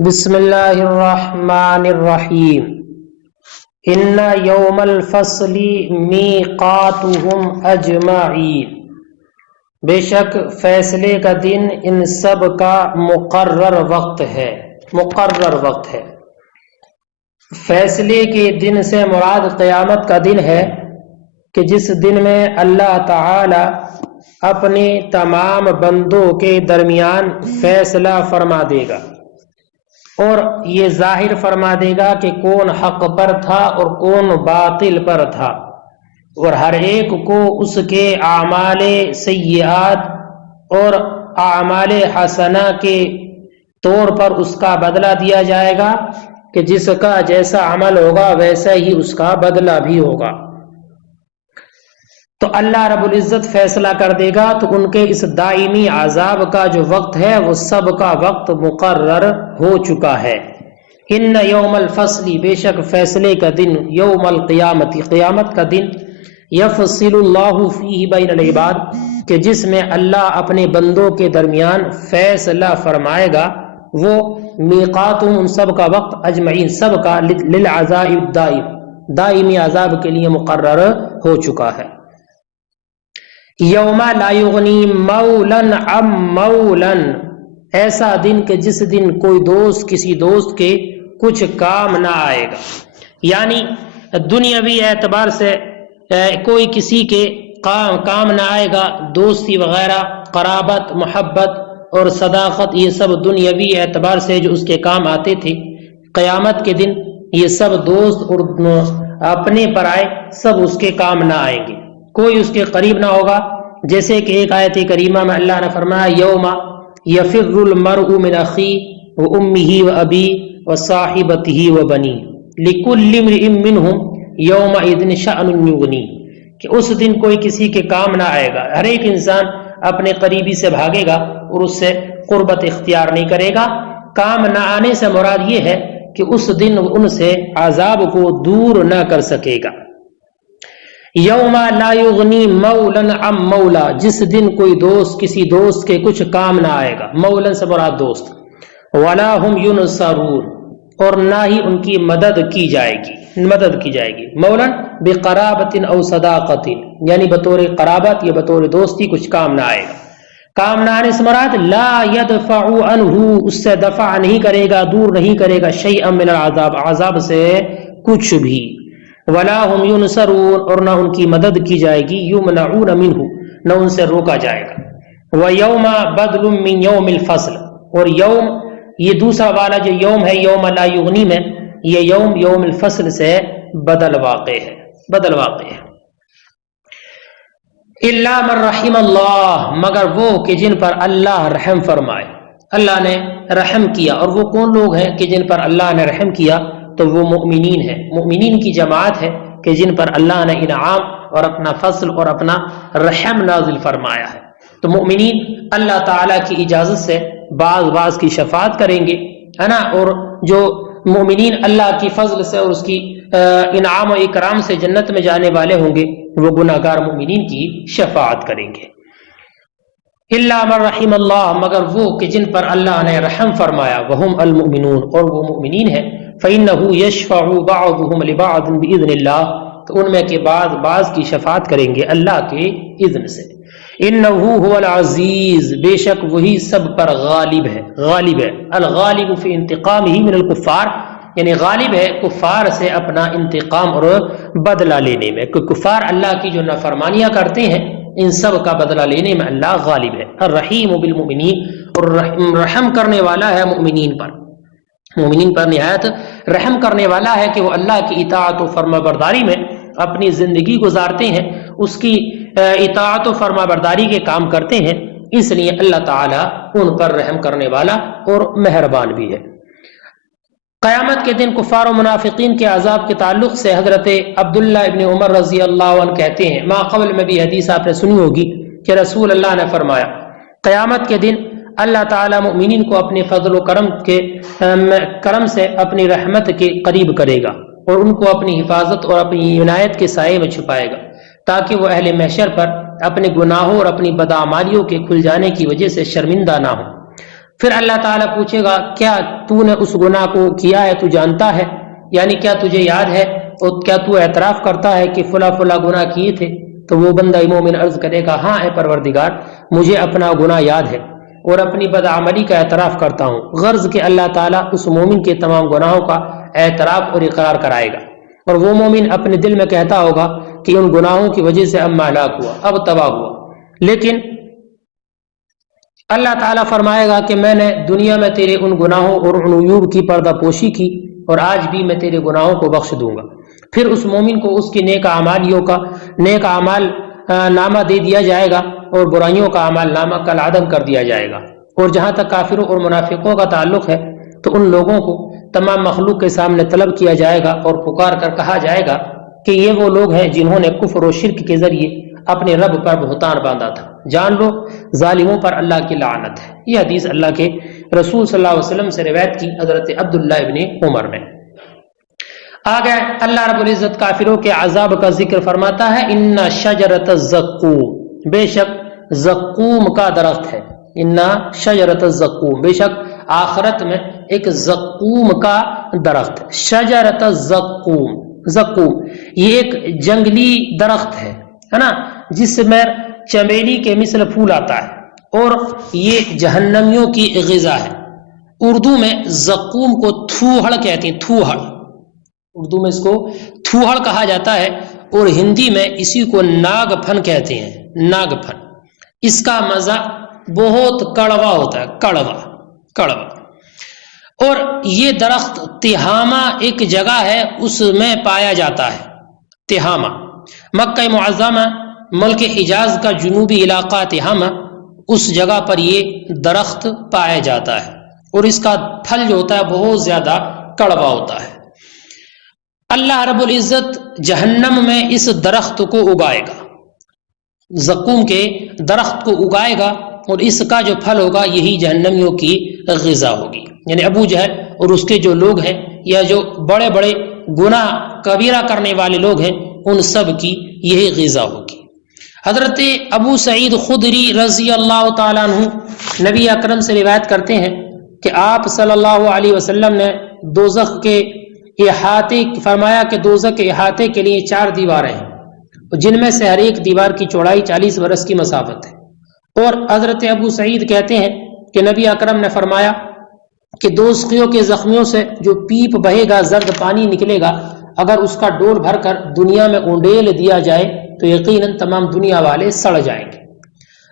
بسم اللہ الرحمن الرحیم ان یوم الفصل میقاتہم اجمعین، بے شک فیصلے کا دن ان سب کا مقرر وقت ہے۔ فیصلے کے دن سے مراد قیامت کا دن ہے کہ جس دن میں اللہ تعالی اپنے تمام بندوں کے درمیان فیصلہ فرما دے گا اور یہ ظاہر فرما دے گا کہ کون حق پر تھا اور کون باطل پر تھا، اور ہر ایک کو اس کے اعمال سیئات اور اعمال حسنہ کے طور پر اس کا بدلہ دیا جائے گا کہ جس کا جیسا عمل ہوگا ویسا ہی اس کا بدلہ بھی ہوگا۔ تو اللہ رب العزت فیصلہ کر دے گا تو ان کے اس دائمی عذاب کا جو وقت ہے وہ سب کا وقت مقرر ہو چکا ہے۔ ان یوم الفصل، بے شک فیصلے کا دن، یوم القیامت، قیامت کا دن، یفصل اللہ فیہ بین العباد، کہ جس میں اللہ اپنے بندوں کے درمیان فیصلہ فرمائے گا، وہ میقاتہم، ان سب کا وقت، اجمعین، سب کا، للعذاب الدائم، دائمی عذاب کے لیے مقرر ہو چکا ہے۔ یوم لا یغنی مولا عن مولا، ایسا دن کہ جس دن کوئی دوست کسی دوست کے کچھ کام نہ آئے گا، یعنی دنیاوی اعتبار سے کوئی کسی کے کام نہ آئے گا، دوستی وغیرہ، قرابت، محبت اور صداقت، یہ سب دنیاوی اعتبار سے جو اس کے کام آتے تھے، قیامت کے دن یہ سب دوست اور اپنے پرائے سب اس کے کام نہ آئیں گے، کوئی اس کے قریب نہ ہوگا۔ جیسے کہ ایک آیت کریمہ میں اللہ نے فرمایا، یوم یفر المرء من اخیہ وامہ وابیہ وصاحبتہ وبنیہ لکل امرئ منہم یومئذ شأن یغنیہ، کہ اس دن کوئی کسی کے کام نہ آئے گا، ہر ایک انسان اپنے قریبی سے بھاگے گا اور اس سے قربت اختیار نہیں کرے گا۔ کام نہ آنے سے مراد یہ ہے کہ اس دن ان سے عذاب کو دور نہ کر سکے گا۔ یوم لا یغنی مولا عن مولا، جس دن کوئی دوست کسی دوست کے کچھ کام نہ آئے گا، مولا سے مراد دوست، ولا هم ینصرون، اور نہ ہی ان کی مدد کی جائے گی، مولا بقرابت او صداقت، یعنی بطور قرابت یا بطور دوستی کچھ کام نہ آئے گا۔ کام نہ آنے سے مراد لا یدفع عنہ، اس سے دفع نہیں کرے گا، دور نہیں کرے گا، شیئا من العذاب، عذاب سے کچھ بھی، ولا هم ینصرون، اور نہ ان کی مدد کی جائے گی، یمنعون منہ، نہ ان سے روکا جائے گا۔ ویوم بدل من یوم الفصل، اور یوم، یہ دوسرا والا جو یوم ہے یوم لا یغنی میں، یہ یوم یوم الفصل سے بدل واقع ہے۔ الا من رحم اللہ، مگر وہ کہ جن پر اللہ رحم فرمائے، اللہ نے رحم کیا، اور وہ کون لوگ ہیں کہ جن پر اللہ نے رحم کیا؟ تو وہ مؤمنین ہیں، مؤمنین کی جماعت ہے کہ جن پر اللہ نے انعام اور اپنا فضل اور اپنا رحم نازل فرمایا ہے۔ تو مؤمنین اللہ تعالیٰ کی اجازت سے بعض کی شفاعت کریں گے، ہے نا، اور جو مؤمنین اللہ کی فضل سے اور اس کی انعام و اکرام سے جنت میں جانے والے ہوں گے، وہ گناہگار مؤمنین کی شفاعت کریں گے۔ الا من رحم اللہ، مگر وہ کہ جن پر اللہ نے رحم فرمایا، وہم المؤمنون، اور وہ مؤمنین ہیں، فإنه يشفع بعضهم لبعض بإذن اللہ، تو ان میں کے بعض کی شفاعت کریں گے اللہ کے اذن سے۔ انه هو العزیز، بے شک وہی سب پر غالب ہے، الغالب فی انتقامہ من الکفار، یعنی غالب ہے کفار سے اپنا انتقام اور بدلہ لینے میں، کہ کفار اللہ کی جو نافرمانیاں کرتے ہیں ان سب کا بدلہ لینے میں اللہ غالب ہے۔ الرحیم بالمؤمنین، اور رحم کرنے والا ہے مومنین پر نہایت رحم کرنے والا ہے کہ وہ اللہ کی اطاعت و فرما برداری میں اپنی زندگی گزارتے ہیں، اس کی اطاعت و فرما برداری کے کام کرتے ہیں، اس لیے اللہ تعالیٰ ان پر رحم کرنے والا اور مہربان بھی ہے۔ قیامت کے دن کفار و منافقین کے عذاب کے تعلق سے حضرت عبداللہ ابن عمر رضی اللہ عنہ کہتے ہیں، ما قبل میں بھی حدیث آپ نے سنی ہوگی کہ رسول اللہ نے فرمایا، قیامت کے دن اللہ تعالیٰ مؤمنین کو اپنے فضل و کرم سے اپنی رحمت کے قریب کرے گا، اور ان کو اپنی حفاظت اور اپنی عنایت کے سائے میں چھپائے گا، تاکہ وہ اہل محشر پر اپنے گناہوں اور اپنی بدعمالیوں کے کھل جانے کی وجہ سے شرمندہ نہ ہوں۔ پھر اللہ تعالیٰ پوچھے گا کیا تو نے اس گناہ کو کیا ہے، تو جانتا ہے، یعنی کیا تجھے یاد ہے اور کیا تو اعتراف کرتا ہے کہ فلاں فلاں گناہ کیے تھے؟ تو وہ بندہ مومن عرض کرے گا ہاں اے پروردگار، مجھے اپنا گناہ یاد ہے اور اپنی بدعملی کا اعتراف کرتا ہوں۔ غرض کہ اللہ تعالیٰ اس مومن کے تمام گناہوں کا اعتراف اور اقرار کرائے گا، اور وہ مومن اپنے دل میں کہتا ہوگا کہ ان گناہوں کی وجہ سے اب میں ہلاک ہوا، اب تباہ ہوا۔ لیکن اللہ تعالیٰ فرمائے گا کہ میں نے دنیا میں تیرے ان گناہوں اور ان عیوب کی پردہ پوشی کی، اور آج بھی میں تیرے گناہوں کو بخش دوں گا۔ پھر اس مومن کو اس کی نیک اعمالیوں کا نیک اعمال نامہ دے دیا جائے گا، اور برائیوں کا اعمال نامہ کالعدم کر دیا جائے گا۔ اور جہاں تک کافروں اور منافقوں کا تعلق ہے تو ان لوگوں کو تمام مخلوق کے سامنے طلب کیا جائے گا اور پکار کر کہا جائے گا کہ یہ وہ لوگ ہیں جنہوں نے کفر و شرک کے ذریعے اپنے رب پر بہتان باندھا تھا، جان لو ظالموں پر اللہ کی لعنت ہے۔ یہ حدیث اللہ کے رسول صلی اللہ علیہ وسلم سے روایت کی حضرت عبداللہ ابن عمر میں۔ آگے اللہ رب العزت کافروں کے عذاب کا ذکر فرماتا ہے، ان شجرۃ الزقوم، بے شک زقوم کا درخت ہے، ان شجرۃ الزقوم، بے شک آخرت میں ایک زقوم کا درخت ہے۔ شجرۃ الزقوم، زقوم یہ ایک جنگلی درخت ہے نا، جس میں چمیلی کے مثل پھول آتا ہے، اور یہ جہنمیوں کی غذا ہے۔ اردو میں زقوم کو تھوہڑ کہتے ہیں، تھوہڑ، اردو میں اس کو تھوہڑ کہا جاتا ہے، اور ہندی میں اسی کو ناگ پھن کہتے ہیں، ناگ پھن۔ اس کا مزہ بہت کڑوا ہوتا ہے، کڑوا کڑوا۔ اور یہ درخت تہامہ ایک جگہ ہے، اس میں پایا جاتا ہے، تہامہ مکہ معظمہ ملک حجاز کا جنوبی علاقہ تہامہ، اس جگہ پر یہ درخت پایا جاتا ہے، اور اس کا پھل جو ہوتا ہے بہت زیادہ کڑوا ہوتا ہے۔ اللہ رب العزت جہنم میں اس درخت کو اگائے گا، زقوم کے درخت کو اگائے گا، اور اس کا جو پھل ہوگا یہی جہنمیوں کی غذا ہوگی۔ یعنی ابو جہل اور اس کے جو لوگ ہیں، یا جو بڑے بڑے گناہ کبیرہ کرنے والے لوگ ہیں، ان سب کی یہی غذا ہوگی۔ حضرت ابو سعید خدری رضی اللہ تعالیٰ عنہ نبی اکرم سے روایت کرتے ہیں کہ آپ صلی اللہ علیہ وسلم نے دوزخ کے احاطے فرمایا کہ دوزخ کے احاطے کے لیے 4 دیواریں ہیں، جن میں سے ہر ایک دیوار کی چوڑائی 40 برس کی مسافت ہے۔ اور حضرت ابو سعید کہتے ہیں کہ نبی اکرم نے فرمایا کہ دوزخیوں کے زخمیوں سے جو پیپ بہے گا، زرد پانی نکلے گا، اگر اس کا ڈول بھر کر دنیا میں اونڈیل دیا جائے تو یقیناً تمام دنیا والے سڑ جائیں گے۔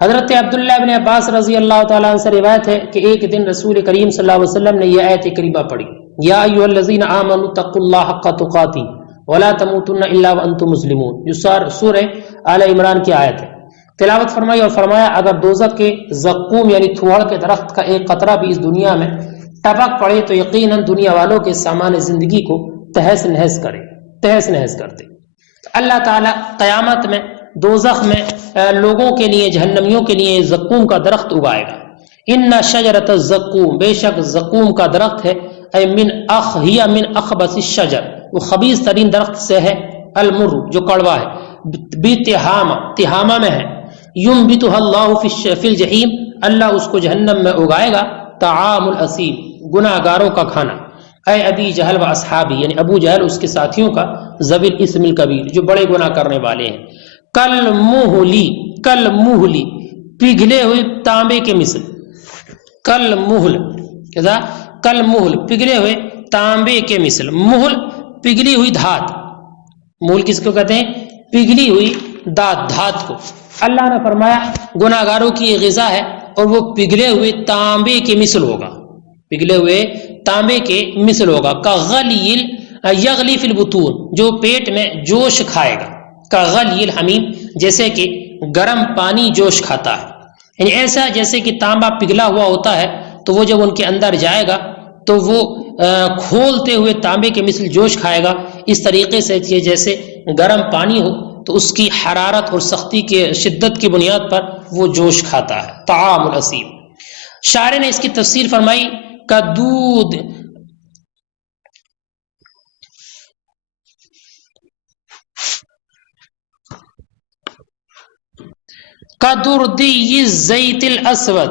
حضرت عبداللہ بن عباس رضی اللہ تعالیٰ عنہ سے روایت ہے کہ ایک دن رسول کریم صلی اللہ علیہ وسلم نے یہ آیت کریمہ پڑھی، یا ایھا الذین آمنوا اتقوا اللہ حق تقاتہ ولا تموتن الا وانتم مسلمون، جو سورہ آل عمران کی آیت ہے۔ تلاوت فرمائی اور فرمایا اگر دوزخ کے زقوم یعنی تھوہڑ کے درخت کا ایک قطرہ بھی اس دنیا میں ٹپک پڑے تو یقیناً دنیا والوں کے سامان زندگی کو تہس نہس کرتے۔ اللہ تعالیٰ قیامت میں دوزخ میں لوگوں کے لیے، جہنمیوں کے لیے زقوم کا درخت اگائے گا۔ ان شجرۃ الزقوم، بے شک زقوم کا درخت ہے، اے من اخبث الشجر، وہ خبیث ترین درخت سے ہے، المر جو کڑوا ہے، بتہامہ، تہامہ میں ہے، ینبتھا اللہ فی الجحیم، اللہ اس کو جہنم میں اگائے گا، طعام الاثیم، گناہ گاروں کا کھانا، اے ابی جہل و اصحابی، یعنی ابو جہل اس کے ساتھیوں کا، ذوی الاسم الکبیر، جو بڑے گناہ کرنے والے ہیں، کل مہلی، پگھلے ہوئے تانبے کے مثل، کل مہل پگھلے ہوئے تانبے کے مثل، مہل پگھلی ہوئی دھات، مہل کس کو کہتے ہیں؟ پگھلی ہوئی دھات کو۔ اللہ نے فرمایا گناہ گاروں کی یہ غذا ہے، اور وہ پگھلے ہوئے تانبے کے مثل ہوگا، پگھلے ہوئے تانبے کے مثل ہوگا، کغلی یغلی فی البطون، جو پیٹ میں جوش کھائے گا، کغلی الحمیم، جیسے کہ گرم پانی جوش کھاتا ہے، یعنی ایسا جیسے کہ تانبا پگھلا ہوا ہوتا ہے، تو وہ جب ان کے اندر جائے گا تو وہ کھولتے ہوئے تانبے کے مثل جوش کھائے گا، اس طریقے سے جیسے گرم پانی ہو تو اس کی حرارت اور سختی کے شدت کی بنیاد پر وہ جوش کھاتا ہے، طعام الاسیم۔ شاعر نے اس کی تفسیر فرمائی کا دودھ کدردی الزیت الاسود،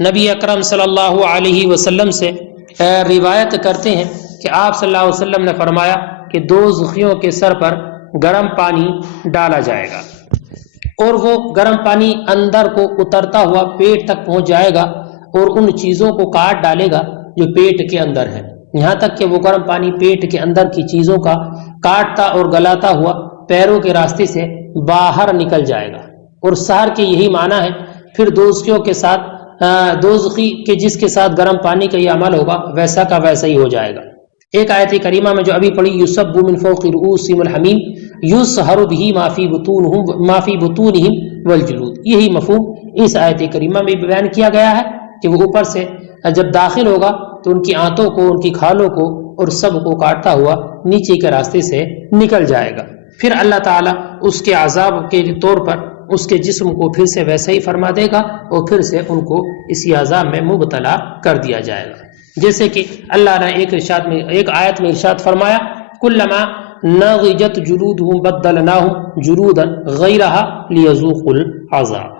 نبی اکرم صلی اللہ علیہ وسلم سے روایت کرتے ہیں کہ آپ صلی اللہ علیہ وسلم نے فرمایا کہ دوزخیوں کے سر پر گرم پانی ڈالا جائے گا اور وہ گرم پانی اندر کو اترتا ہوا پیٹ تک پہنچ جائے گا اور ان چیزوں کو کاٹ ڈالے گا جو پیٹ کے اندر ہے، یہاں تک کہ وہ گرم پانی پیٹ کے اندر کی چیزوں کا کاٹتا اور گلاتا ہوا پیروں کے راستے سے باہر نکل جائے گا۔ اور سحر کے یہی معنی ہے۔ پھر دوزخیوں کے ساتھ دوزخی کے جس کے ساتھ گرم پانی کا یہ عمل ہوگا ویسا کا ویسا ہی ہو جائے گا۔ ایک آیت کریمہ میں جو ابھی پڑھی، یصب من فوق رؤوسہم الحمیم یصہر بہ ما فی بطونہم والجلود، یہی مفہوم اس آیت کریمہ میں بیان کیا گیا ہے کہ وہ اوپر سے جب داخل ہوگا تو ان کی آنتوں کو، ان کی کھالوں کو اور سب کو کاٹتا ہوا نیچے کے راستے سے نکل جائے گا۔ پھر اللہ تعالیٰ اس کے عذاب کے طور پر اس کے جسم کو پھر سے ویسا ہی فرما دے گا اور پھر سے ان کو اسی عذاب میں مبتلا کر دیا جائے گا۔ جیسے کہ اللہ نے ایک آیت میں ارشاد فرمایا، کلما نضجت جلودہم بدلناہم جلودا غیرہا لیذوقوا العذاب۔